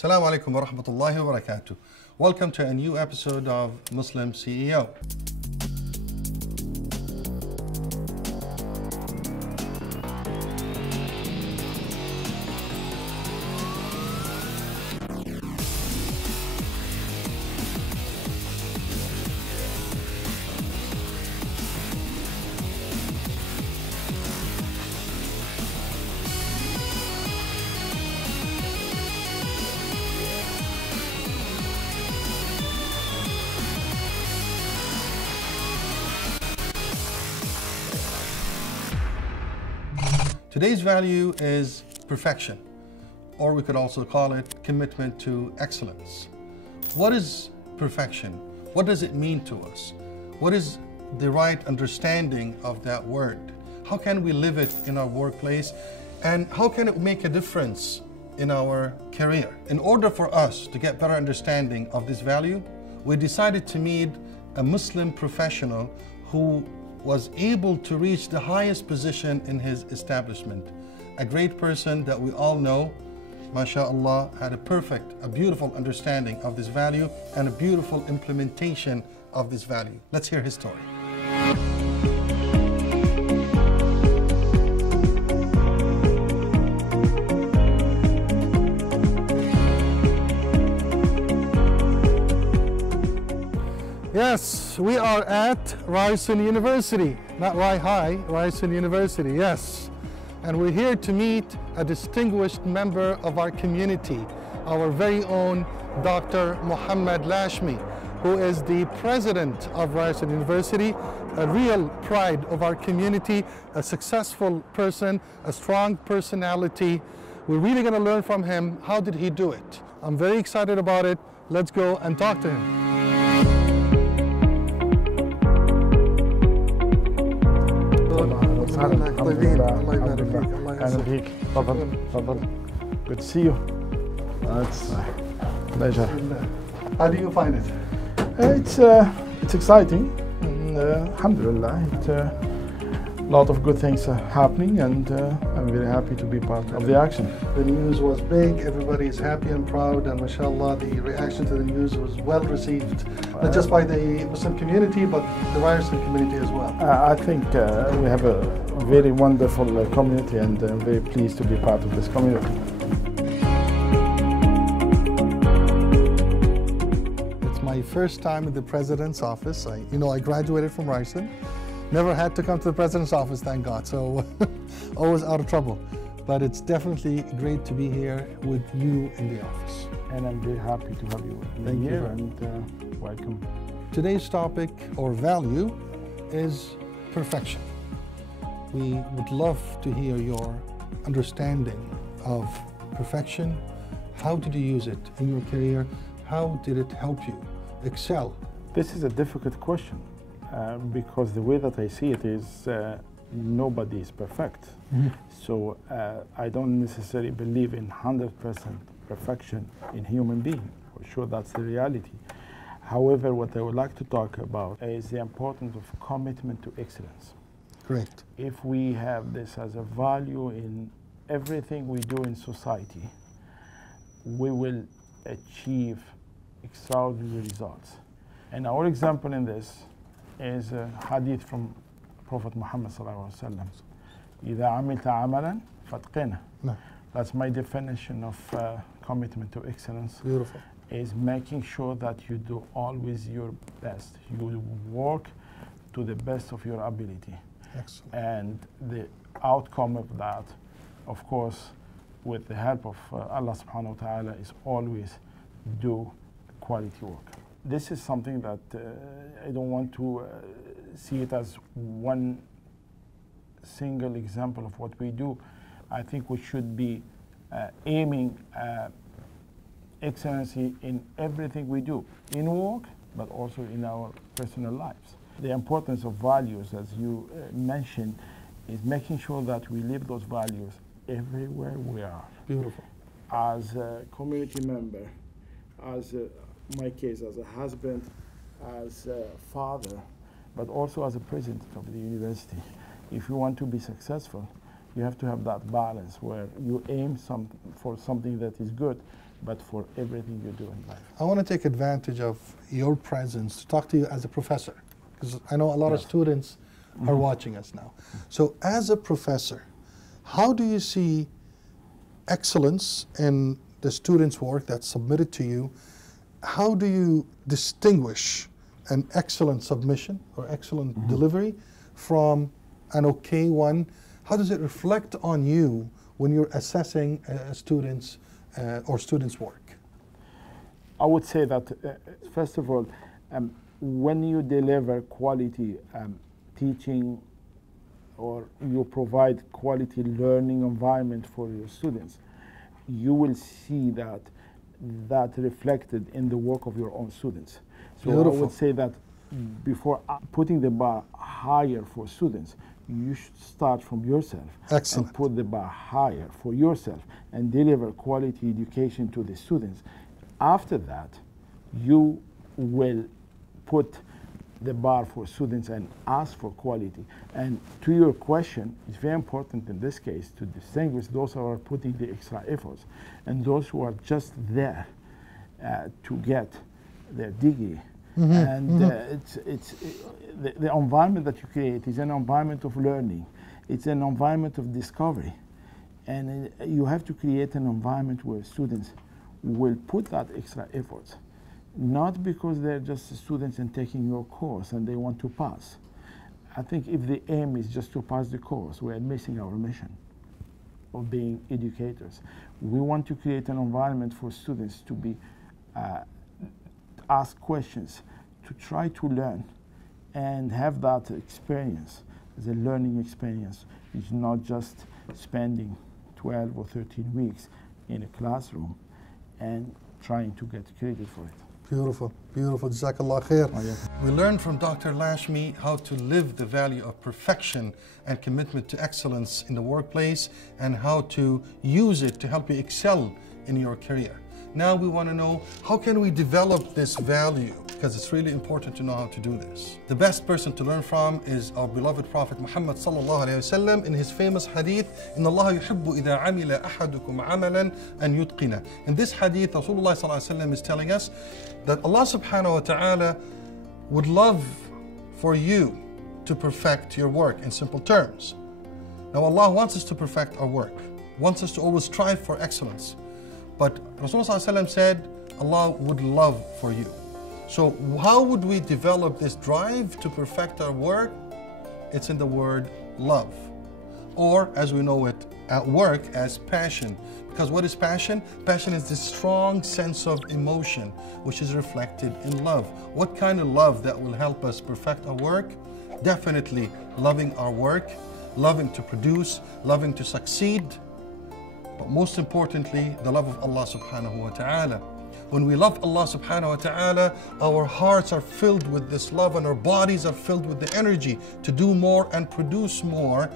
Assalamu alaikum wa rahmatullahi wa barakatuh. Welcome to a new episode of Muslim CEO. Today's value is perfection, or we could also call it commitment to excellence. What is perfection? What does it mean to us? What is the right understanding of that word? How can we live it in our workplace? And how can it make a difference in our career? In order for us to get better understanding of this value, we decided to meet a Muslim professional who was able to reach the highest position in his establishment. A great person that we all know, mashallah, had a beautiful understanding of this value and a beautiful implementation of this value. Let's hear his story. Yes, we are at Ryerson University, not High, Ryerson University, yes. And we're here to meet a distinguished member of our community, our very own Dr. Mohamed Lachemi, who is the president of Ryerson University, a real pride of our community, a successful person, a strong personality. We're really going to learn from him. How did he do it? I'm very excited about it. Let's go and talk to him. أهلا بيك تفضل تفضل. Good to see you. It's a pleasure. How do you find it? It's exciting. Alhamdulillah, a lot of good things are happening, and I'm very happy to be part of the action. The news was big, everybody is happy and proud, and mashallah, the reaction to the news was well received, not just by the Muslim community, but the Ryerson community as well. I think we have a very wonderful community, and I'm very pleased to be part of this community. It's my first time in the President's office. I graduated from Ryerson. Never had to come to the President's office, thank God, so always out of trouble. But it's definitely great to be here with you in the office. And I'm very happy to have you here, and welcome. Today's topic, or value, is perfection. We would love to hear your understanding of perfection. How did you use it in your career? How did it help you excel? This is a difficult question. Because the way that I see it is nobody is perfect. So I don't necessarily believe in 100% perfection in human being. For sure, that's the reality. However, what I would like to talk about is the importance of commitment to excellence. Correct. If we have this as a value in everything we do in society, we will achieve extraordinary results. And our example in this is a hadith from Prophet Muhammad ﷺ. إذا عملت عملا فاتقنه. That's my definition of commitment to excellence. Beautiful. Is making sure that you do always your best. You work to the best of your ability. Excellent. And the outcome of that, of course, with the help of Allah subhanahu wa ta'ala, is always do quality work. This is something that I don't want to see it as one single example of what we do. I think we should be aiming excellency in everything we do, in work, but also in our personal lives. The importance of values, as you mentioned, is making sure that we live those values everywhere we are. Beautiful. As a community member, as my case, as a husband, as a father, but also as a president of the university. If you want to be successful, you have to have that balance where you aim for something that is good, but for everything you do in life. I want to take advantage of your presence to talk to you as a professor, because I know a lot of students are watching us now. So as a professor, how do you see excellence in the students' work that's submitted to you? How do you distinguish an excellent submission or excellent delivery from an okay one? How does it reflect on you when you're assessing a student's or students' work? I would say that, first of all, when you deliver quality teaching or you provide quality learning environment for your students, you will see that reflected in the work of your own students. So Beautiful. I would say that before putting the bar higher for students, you should start from yourself. Excellent. And put the bar higher for yourself and deliver quality education to the students. After that, you will put the bar for students and ask for quality. And to your question, it's very important in this case to distinguish those who are putting the extra efforts and those who are just there to get their degree. The environment that you create is an environment of learning. It's an environment of discovery. And you have to create an environment where students will put that extra effort, not because they're just students and taking your course and they want to pass. I think if the aim is just to pass the course, we're missing our mission of being educators. We want to create an environment for students to be ask questions, to try to learn and have that experience as a learning experience. It's not just spending 12 or 13 weeks in a classroom and trying to get credit for it. Beautiful, beautiful. Jazakallah khair. We learned from Dr. Lachemi how to live the value of perfection and commitment to excellence in the workplace and how to use it to help you excel in your career. Now we want to know, how can we develop this value? Because it's really important to know how to do this. The best person to learn from is our beloved Prophet Muhammad sallallahu alayhi wasallam in his famous hadith, إِنَّ اللَّهَ يُحِبُّ إِذَا عَمِلَ أَحَدُكُمْ عَمَلًا أَن يُتْقِنَ. In this hadith, Rasulullah sallallahu alayhi wasallam is telling us that Allah subhanahu wa ta'ala would love for you to perfect your work in simple terms. Now Allah wants us to perfect our work, wants us to always strive for excellence. But Rasulullah said, Allah would love for you. So how would we develop this drive to perfect our work? It's in the word love. Or as we know it at work as passion. Because what is passion? Passion is this strong sense of emotion which is reflected in love. What kind of love that will help us perfect our work? Definitely loving our work, loving to produce, loving to succeed. But most importantly, the love of Allah subhanahu wa ta'ala. When we love Allah subhanahu wa ta'ala, our hearts are filled with this love and our bodies are filled with the energy to do more and produce more.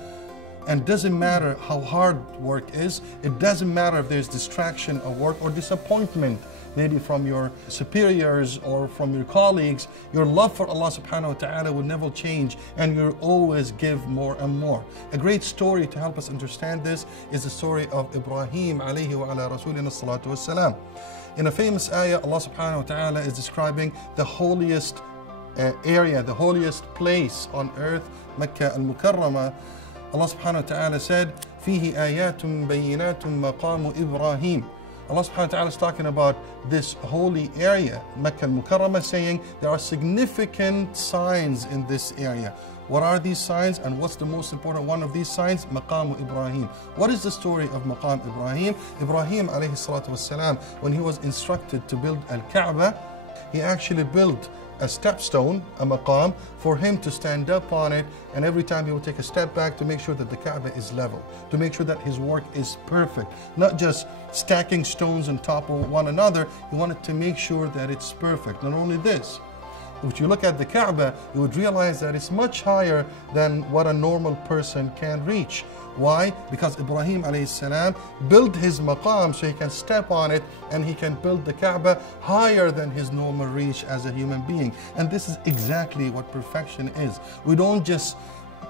And doesn't matter how hard work is, it doesn't matter if there's distraction of work or disappointment, maybe from your superiors or from your colleagues, your love for Allah subhanahu wa ta'ala will never change and you'll always give more and more. A great story to help us understand this is the story of Ibrahim alayhi wa ala rasulina salatu wassalam. In a famous ayah, Allah subhanahu wa ta'ala is describing the holiest area, the holiest place on earth, Mecca al-Mukarramah. Allah subhanahu wa ta'ala said, فِيهِ آيَاتٌ بَيِّنَاتٌ مَقَامُ إِبْرَاهِيمَ. Allah subhanahu wa ta'ala is talking about this holy area, Mecca al-Mukarramah, saying there are significant signs in this area. What are these signs and what's the most important one of these signs? Maqam Ibrahim. What is the story of Maqam Ibrahim? Ibrahim alayhi salatu wassalam, when he was instructed to build Al-Kaaba, he actually built a stepstone, a maqam, for him to stand up on it, and every time he would take a step back to make sure that the Kaaba is level, to make sure that his work is perfect, not just stacking stones on top of one another. He wanted to make sure that it's perfect. Not only this, if you look at the Kaaba, you would realize that it's much higher than what a normal person can reach. Why? Because Ibrahim alayhi salam built his maqam so he can step on it and he can build the Kaaba higher than his normal reach as a human being. And this is exactly what perfection is. We don't just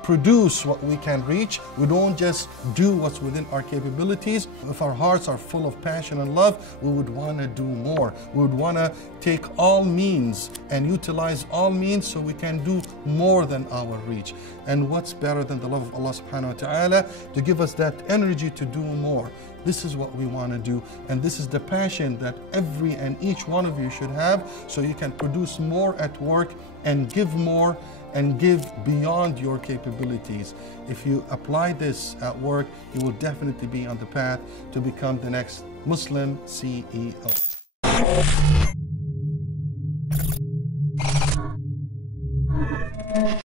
produce what we can reach. We don't just do what's within our capabilities. If our hearts are full of passion and love, we would want to do more. We would want to take all means and utilize all means so we can do more than our reach. And what's better than the love of Allah subhanahu wa ta'ala to give us that energy to do more? This is what we want to do, and this is the passion that every and each one of you should have, so you can produce more at work and give more and give beyond your capabilities. If you apply this at work, you will definitely be on the path to become the next Muslim CEO.